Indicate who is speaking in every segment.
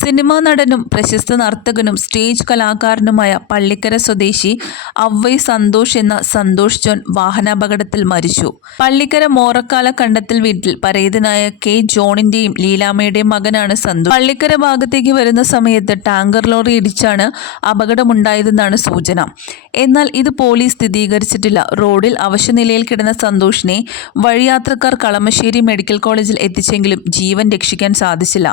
Speaker 1: Cinema നടനും പ്രശസ്ത നർത്തകനും stage കലാകാരനുമായ Pallikkara സ്വദേശി അവ്വൈ സന്തോഷ് എന്ന സന്തോഷ് ജോൺ വാഹനാപകടത്തിൽ മരിച്ചു. പള്ളിക്കര മോറക്കാല കണ്ടത്തിൽ വീട്ടിൽ പരേതനായ കെ ജോണിന്റെയും ലീലാമ്മയുടെയും മകനാണ് സന്തോഷ്. പള്ളിക്കര ഭാഗത്തേക്ക് വരുന്ന സമയത്ത് ടാങ്കർ ലോറി ഇടിച്ചാണ് അപകടമുണ്ടായതെന്നാണ് സൂചന. എന്നാൽ ഇത് പോലീസ് സ്ഥിരീകരിച്ചിട്ടില്ല. റോഡിൽ അവശനിലയിൽ കിടന്ന സന്തോഷിനെ വഴിയാത്രക്കാർ കളമശ്ശേരി മെഡിക്കൽ കോളേജിൽ എത്തിച്ചെങ്കിലും ജീവൻ രക്ഷിക്കാൻ സാധിച്ചില്ല.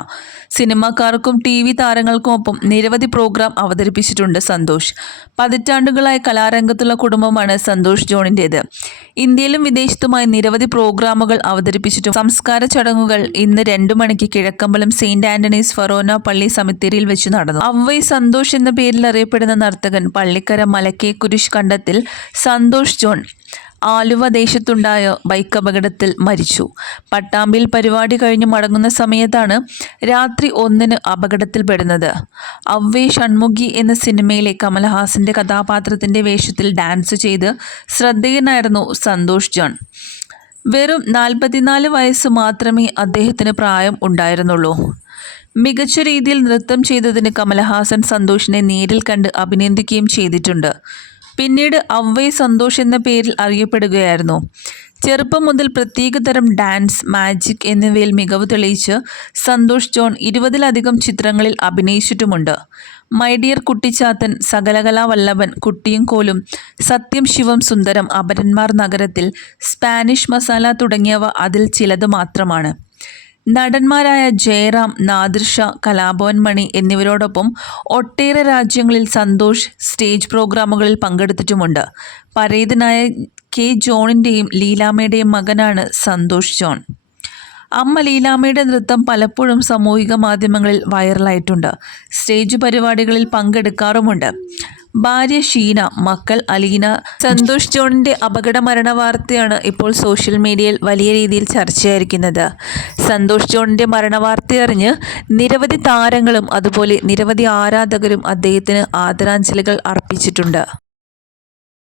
Speaker 1: സിനിമാക്കാർക്കും ടി വി താരങ്ങൾക്കുമൊപ്പം നിരവധി പ്രോഗ്രാം അവതരിപ്പിച്ചിട്ടുണ്ട് സന്തോഷ്. പതിറ്റാണ്ടുകളായ കലാരംഗത്തുള്ള കുടുംബമാണ് സന്തോഷ് ജോണിന്റേത് ഇന്ത്യയിലും വിദേശത്തുമായി നിരവധി പ്രോഗ്രാമുകൾ അവതരിപ്പിച്ചിട്ടും സംസ്കാര ചടങ്ങുകൾ ഇന്ന് രണ്ടു മണിക്ക് കിഴക്കമ്പലം സെയിന്റ് ആന്റണീസ് ഫറോന പള്ളി സമിത്തേരിയിൽ വെച്ച് നടന്നു. അവൈ സന്തോഷ് എന്ന പേരിൽ അറിയപ്പെടുന്ന നർത്തകൻ പള്ളിക്കര മലക്കേ കുരിശ് കണ്ടത്തിൽ സന്തോഷ് ജോൺ ആലുവ ദേശത്തുണ്ടായ ബൈക്ക് അപകടത്തിൽ മരിച്ചു. പട്ടാമ്പിയിൽ പരിപാടി കഴിഞ്ഞ് മടങ്ങുന്ന സമയത്താണ് രാത്രി ഒന്നിന് അപകടത്തിൽപ്പെടുന്നത്. അവ്വേ ഷൺമുഖി എന്ന സിനിമയിലെ കമൽഹാസന്റെ കഥാപാത്രത്തിന്റെ വേഷത്തിൽ ഡാൻസ് ചെയ്ത് ശ്രദ്ധേയനായിരുന്നു സന്തോഷ് ജോൺ. വെറും നാൽപ്പത്തിനാല് വയസ്സ് മാത്രമേ അദ്ദേഹത്തിന് പ്രായം ഉണ്ടായിരുന്നുള്ളൂ. മികച്ച രീതിയിൽ നൃത്തം ചെയ്തതിന് കമൽഹാസൻ സന്തോഷിനെ നേരിൽ കണ്ട് അഭിനന്ദിക്കുകയും ചെയ്തിട്ടുണ്ട്. പിന്നീട് അവ്വൈ സന്തോഷ് എന്ന പേരിൽ അറിയപ്പെടുകയായിരുന്നു. ചെറുപ്പം മുതൽ പ്രത്യേകതരം ഡാൻസ് മാജിക് എന്നിവയിൽ മികവ് തെളിയിച്ച് സന്തോഷ് ജോൺ ഇരുപതിലധികം ചിത്രങ്ങളിൽ അഭിനയിച്ചിട്ടുമുണ്ട്. മൈ ഡിയർ കുട്ടിച്ചാത്തൻ സകലകലാ വല്ലഭൻ കുട്ടിയും കോലും സത്യം ശിവം സുന്ദരം അപരന്മാർ നഗരത്തിൽ സ്പാനിഷ് മസാല തുടങ്ങിയവ അതിൽ ചിലത് മാത്രമാണ്. നടന്മാരായ ജയറാം നാദിർഷ കലാഭവൻ മണി എന്നിവരോടൊപ്പം ഒട്ടേറെ രാജ്യങ്ങളിൽ സന്തോഷ് സ്റ്റേജ് പ്രോഗ്രാമുകളിൽ പങ്കെടുത്തിട്ടുമുണ്ട്. പരേതനായ കെ ജോണിന്റെയും ലീലാമ്മയുടെയും മകനാണ് സന്തോഷ് ജോൺ. അമ്മ ലീലാമ്മയുടെ നൃത്തം പലപ്പോഴും സാമൂഹിക മാധ്യമങ്ങളിൽ വൈറലായിട്ടുണ്ട്. സ്റ്റേജ് പരിപാടികളിൽ പങ്കെടുക്കാറുമുണ്ട്. ഭാര്യ ഷീന മക്കൾ അലീന. സന്തോഷ് ജോണിന്റെ അപകട മരണ വാർത്തയാണ് ഇപ്പോൾ സോഷ്യൽ മീഡിയയിൽ വലിയ രീതിയിൽ ചർച്ചയായിരിക്കുന്നത്. സന്തോഷ് ജോണിന്റെ മരണവാർത്ത അറിഞ്ഞ് നിരവധി താരങ്ങളും അതുപോലെ നിരവധി ആരാധകരും അദ്ദേഹത്തിന് ആദരാഞ്ജലികൾ അർപ്പിച്ചിട്ടുണ്ട്.